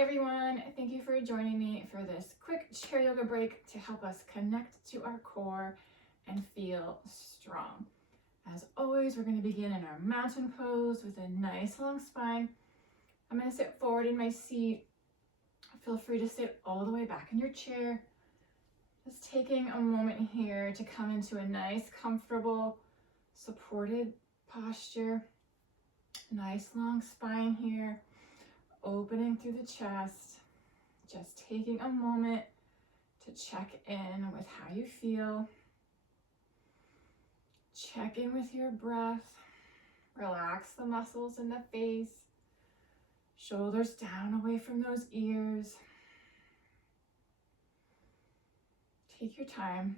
everyone, thank you for joining me for this quick chair yoga break to help us connect to our core and feel strong. As always, we're going to begin in our mountain pose with a nice long spine. I'm going to sit forward in my seat. Feel free to sit all the way back in your chair. Just taking a moment here to come into a nice, comfortable, supported posture. Nice long spine here. Opening through the chest, just taking a moment to check in with how you feel. Check in with your breath. Relax the muscles in the face. Shoulders down away from those ears. Take your time.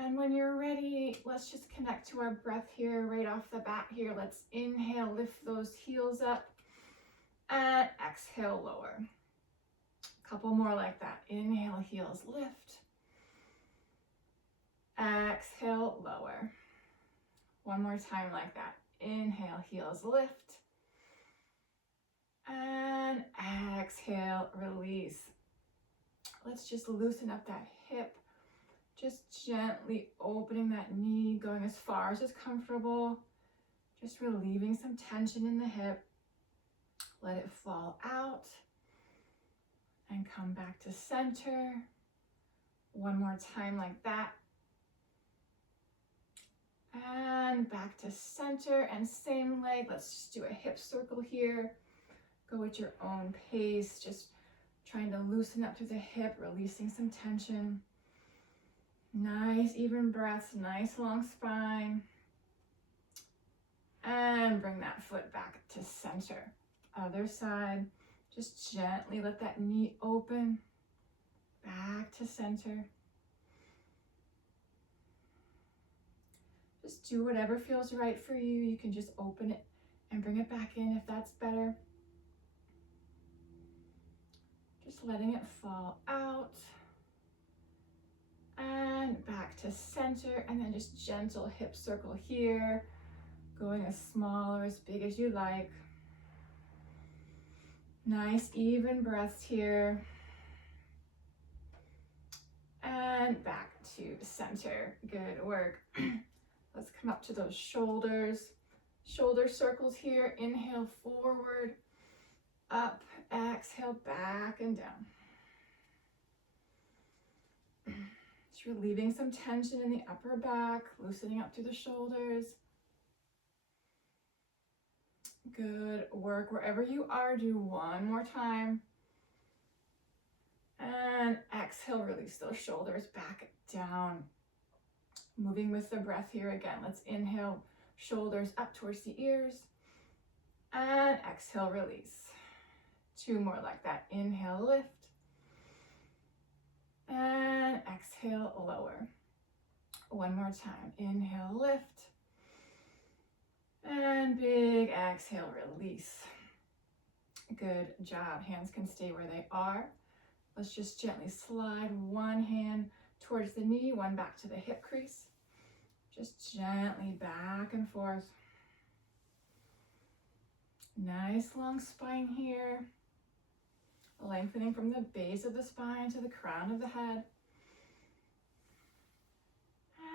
And when you're ready, let's just connect to our breath here right off the bat here. Let's inhale, lift those heels up, and exhale, lower. A couple more like that. Inhale, heels lift. Exhale, lower. One more time like that. Inhale, heels lift. And exhale, release. Let's just loosen up that hip. Just gently opening that knee, going as far as is comfortable. Just relieving some tension in the hip. Let it fall out. And come back to center. One more time like that. And back to center and same leg. Let's just do a hip circle here. Go at your own pace. Just trying to loosen up through the hip, releasing some tension. Nice even breaths, nice long spine. And bring that foot back to center. Other side, just gently let that knee open. Back to center. Just do whatever feels right for you. You can just open it and bring it back in if that's better. Just letting it fall out. And back to center, and then just gentle hip circle here, going as small or as big as you like. Nice even breaths here. And back to center. Good work. Let's come up to those shoulders. Shoulder circles here. Inhale forward, up, exhale back and down. Relieving some tension in the upper back, loosening up through the shoulders. Good work. Wherever you are, do one more time. And exhale, release those shoulders back down. Moving with the breath here again. Let's inhale, shoulders up towards the ears. And exhale, release. Two more like that. Inhale, lift. And exhale, lower. One more time. Inhale, lift. And big exhale, release. Good job. Hands can stay where they are. Let's just gently slide one hand towards the knee, one back to the hip crease. Just gently back and forth. Nice long spine here. Lengthening from the base of the spine to the crown of the head.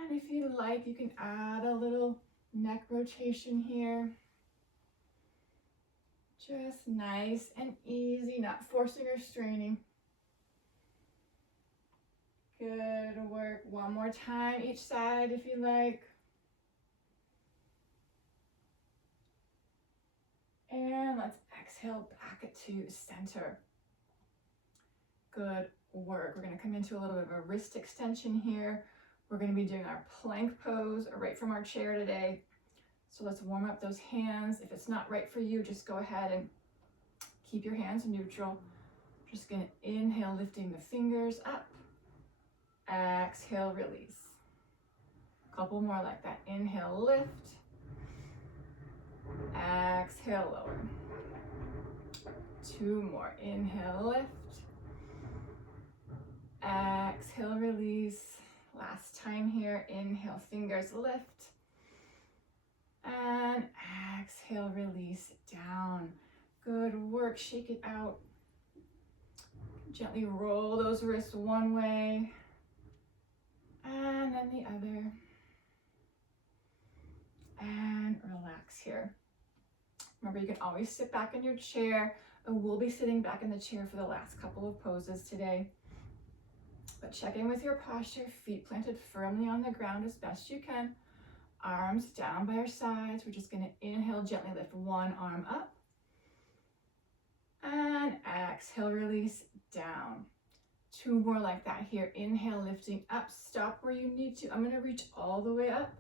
And if you like, you can add a little neck rotation here. Just nice and easy, not forcing or straining. Good work. One more time each side if you like. And let's exhale back to center. Good work. We're going to come into a little bit of a wrist extension here. We're going to be doing our plank pose right from our chair today. So let's warm up those hands. If it's not right for you, just go ahead and keep your hands neutral. Just going to inhale, lifting the fingers up. Exhale, release. A couple more like that. Inhale, lift. Exhale, lower. Two more. Inhale, lift. Exhale, release. Last time here. Inhale, fingers lift. And exhale, release down. work, shake it out. Gently roll those wrists one way and then the other. And relax here. Remember, you can always sit back in your chair, and we'll be sitting back in the chair for the last couple of poses today. But check in with your posture, feet planted firmly on the ground as best you can. Arms down by our sides. We're just going to inhale, gently lift one arm up. And exhale, release down. Two more like that here. Inhale, lifting up. Stop where you need to. I'm going to reach all the way up.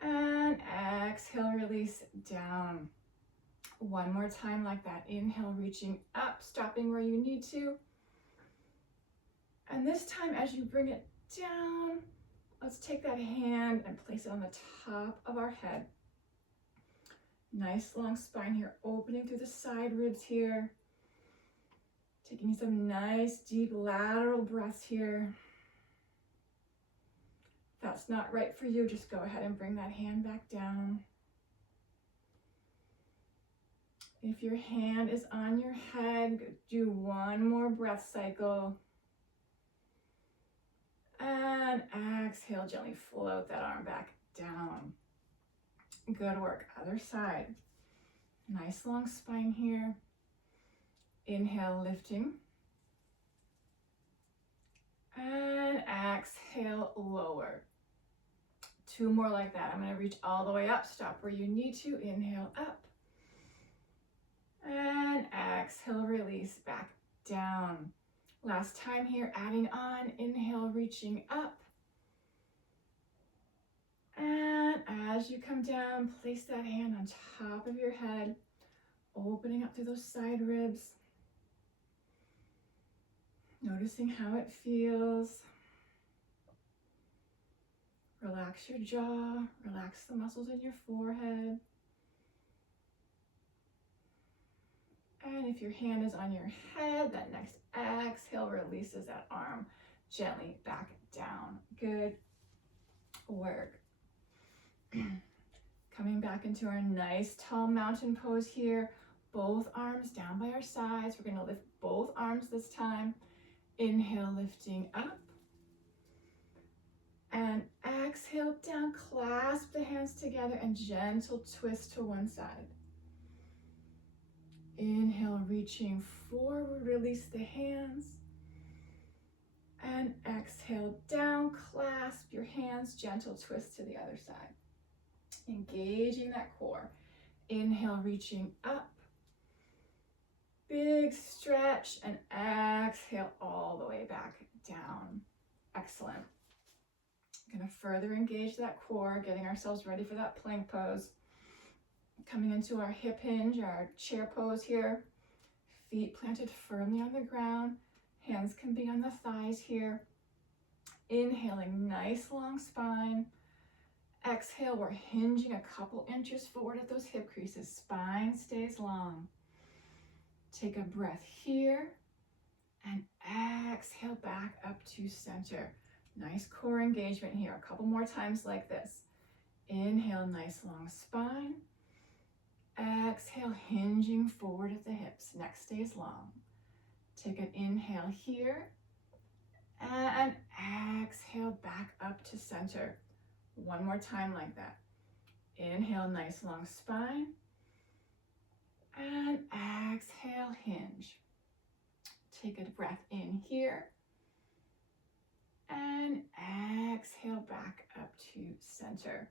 And exhale, release down. One more time like that. Inhale, reaching up, stopping where you need to. And this time, as you bring it down, let's take that hand and place it on the top of our head. Nice long spine here, opening through the side ribs here. Taking some nice deep lateral breaths here. If that's not right for you, just go ahead and bring that hand back down. If your hand is on your head, do one more breath cycle. And exhale, gently float that arm back down. Good work. Other side. Nice long spine here. Inhale, lifting. And exhale, lower. Two more like that. I'm going to reach all the way up. Stop where you need to. Inhale, up. And exhale, release back down. Last time here, adding on. Inhale, reaching up. And as you come down, place that hand on top of your head, opening up through those side ribs. Noticing how it feels. Relax your jaw, relax the muscles in your forehead. And if your hand is on your head, that next exhale releases that arm gently back down. Good work. Coming back into our nice tall mountain pose here. Both arms down by our sides. We're going to lift both arms this time. Inhale, lifting up. And exhale down. Clasp the hands together and gentle twist to one side. Inhale, reaching forward, release the hands. And exhale down, clasp your hands, gentle twist to the other side. Engaging that core. Inhale, reaching up. Big stretch, and exhale all the way back down. Excellent. Going to further engage that core, getting ourselves ready for that plank pose. Coming into our hip hinge, our chair pose here. Feet planted firmly on the ground. Hands can be on the thighs here. Inhaling, nice long spine. Exhale, we're hinging a couple inches forward at those hip creases. Spine stays long. Take a breath here. And exhale back up to center. Nice core engagement here. A couple more times like this. Inhale, nice long spine. Exhale, hinging forward at the hips. Neck stays long. Take an inhale here. And exhale back up to center. One more time like that. Inhale, nice long spine. And exhale, hinge. Take a breath in here. And exhale back up to center.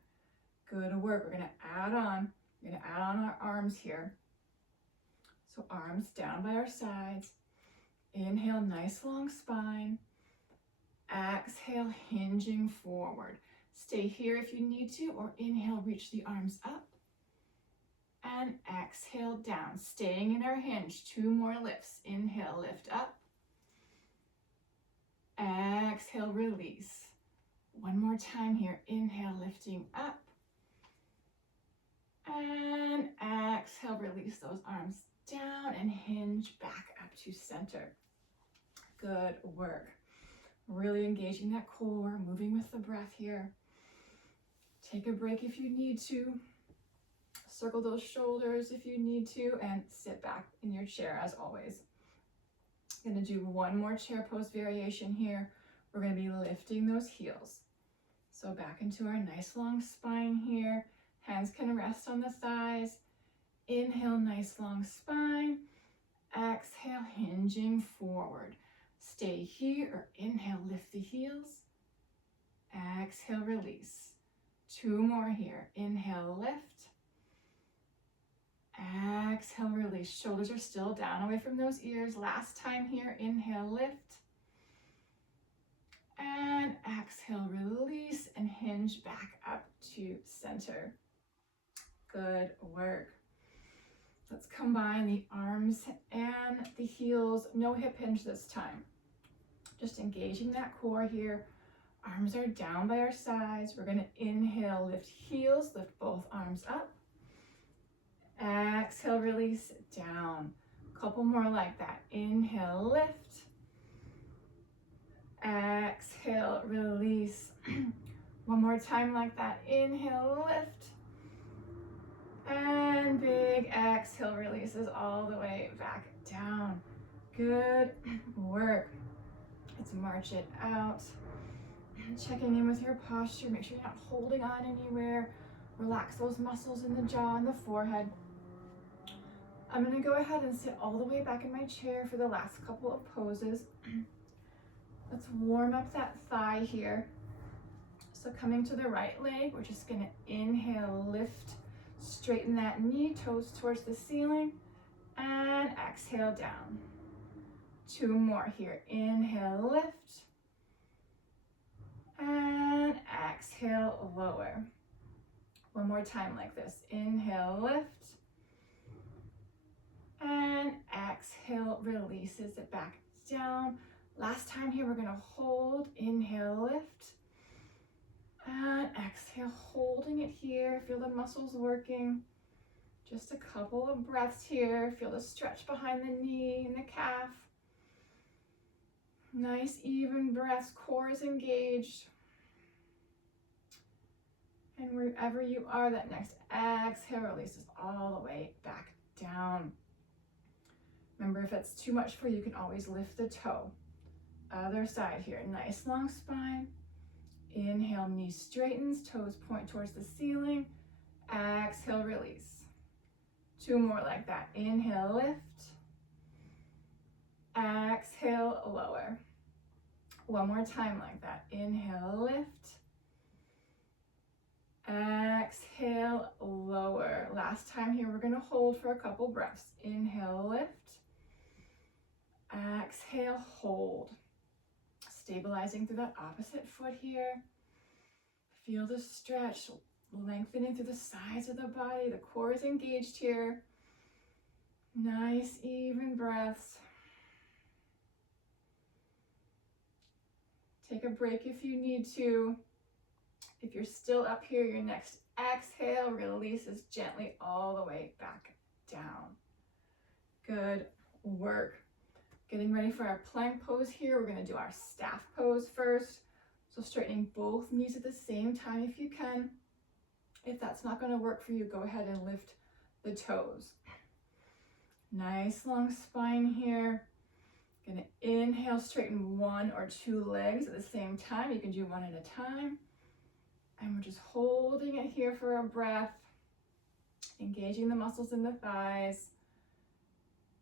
Good work. We're going to add on. We're going to add on our arms here. So arms down by our sides. Inhale, nice long spine. Exhale, hinging forward. Stay here if you need to, or inhale, reach the arms up. And exhale down, staying in our hinge. Two more lifts. Inhale, lift up. Exhale, release. One more time here. Inhale, lifting up. And exhale, release those arms down and hinge back up to center. Good work. Really engaging that core, moving with the breath here. Take a break if you need to. Circle those shoulders if you need to, and sit back in your chair as always. I'm going to do one more chair pose variation here. We're going to be lifting those heels. So back into our nice long spine here. Hands can rest on the thighs. Inhale, nice long spine. Exhale, hinging forward. Stay here, or inhale, lift the heels. Exhale, release. Two more here. Inhale, lift. Exhale, release. Shoulders are still down away from those ears. Last time here. Inhale, lift. And exhale, release, and hinge back up to center. Good work. Let's combine the arms and the heels. No hip hinge this time. Just engaging that core here. Arms are down by our sides. We're going to inhale, lift heels, lift both arms up. Exhale, release, down. A couple more like that. Inhale, lift. Exhale, release. One more time like that. Inhale, lift. And big exhale, releases all the way back down. Good work. Let's march it out. Checking in with your posture. Make sure you're not holding on anywhere. Relax those muscles in the jaw and the forehead. I'm going to go ahead and sit all the way back in my chair for the last couple of poses. Let's warm up that thigh here. So coming to the right leg, we're just going to inhale, lift, straighten that knee, toes towards the ceiling, and exhale down. Two more here. Inhale, lift, and exhale, lower. One more time like this. Inhale, lift, and exhale, releases it back down. Last time here, we're going to hold. Inhale, lift, and exhale, holding it here. Feel the muscles working. Just a couple of breaths here. Feel the stretch behind the knee and the calf. Nice even breaths. Core is engaged. And wherever you are, that next exhale releases all the way back down. Remember, if that's too much for you, you can always lift the toe. Other side here. Nice long spine. Inhale, knee straightens, toes point towards the ceiling. Exhale, release. Two more like that. Inhale, lift. Exhale, lower. One more time like that. Inhale, lift. Exhale, lower. Last time here, we're going to hold for a couple breaths. Inhale, lift. Exhale, hold. Stabilizing through that opposite foot here. Feel the stretch, lengthening through the sides of the body. The core is engaged here. Nice, even breaths. Take a break if you need to. If you're still up here, your next exhale releases gently all the way back down. Good work. Getting ready for our plank pose here. We're going to do our staff pose first. So straightening both knees at the same time if you can. If that's not going to work for you, go ahead and lift the toes. Nice long spine here. Going to inhale, straighten one or two legs at the same time. You can do one at a time. And we're just holding it here for a breath. Engaging the muscles in the thighs.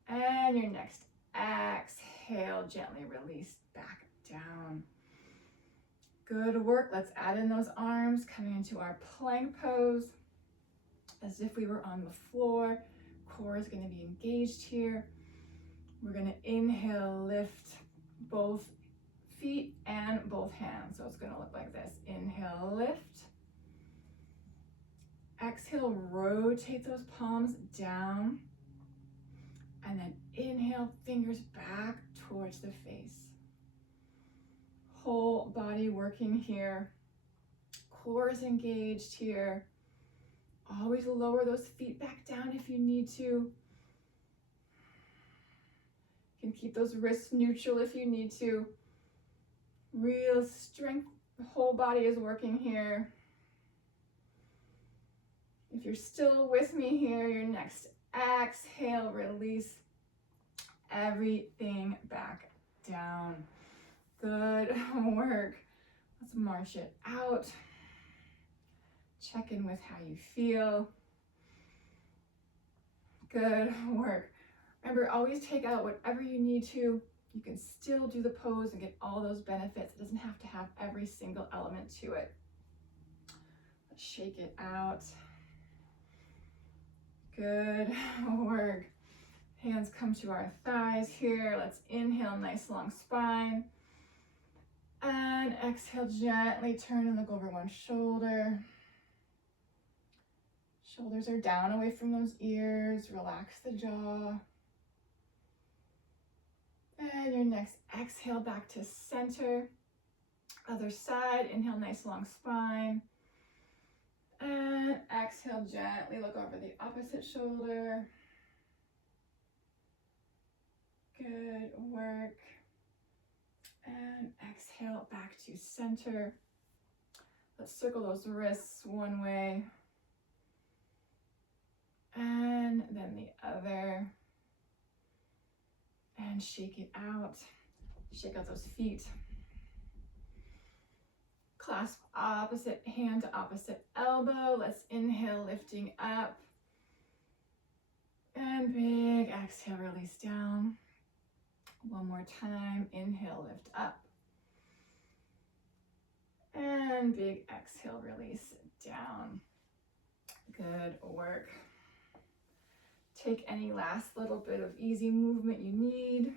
And your next exhale, gently release back down. Good work. Let's add in those arms, coming into our plank pose as if we were on the floor. Core is going to be engaged here. We're going to inhale, lift both feet and both hands. So it's going to look like this. Inhale, lift. Exhale, rotate those palms down. And then inhale, fingers back towards the face. Whole body working here. Core is engaged here. Always lower those feet back down if you need to. You can keep those wrists neutral if you need to. Real strength. The whole body is working here. If you're still with me here, your next exhale, release everything back down. Good work. Let's march it out. Check in with how you feel. Good work. Remember, always take out whatever you need to. You can still do the pose and get all those benefits. It doesn't have to have every single element to it. Let's shake it out. Good work. Hands come to our thighs here. Let's inhale, nice long spine. And exhale, gently turn and look over one shoulder. Shoulders are down away from those ears. Relax the jaw. And your next exhale back to center. Other side, inhale, nice long spine. And exhale, gently look over the opposite shoulder. Good work. And exhale back to center. Let's circle those wrists one way. And then the other. And shake it out. Shake out those feet. Clasp opposite hand to opposite elbow. Let's inhale, lifting up. And big exhale, release down. One more time, inhale, lift up. And big exhale, release down. Good work. Take any last little bit of easy movement you need.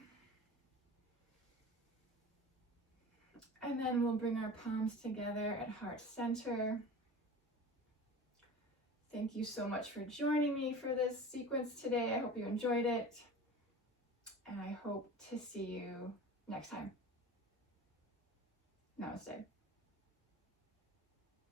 And then we'll bring our palms together at heart center. Thank you so much for joining me for this sequence today. I hope you enjoyed it. And I hope to see you next time. Namaste.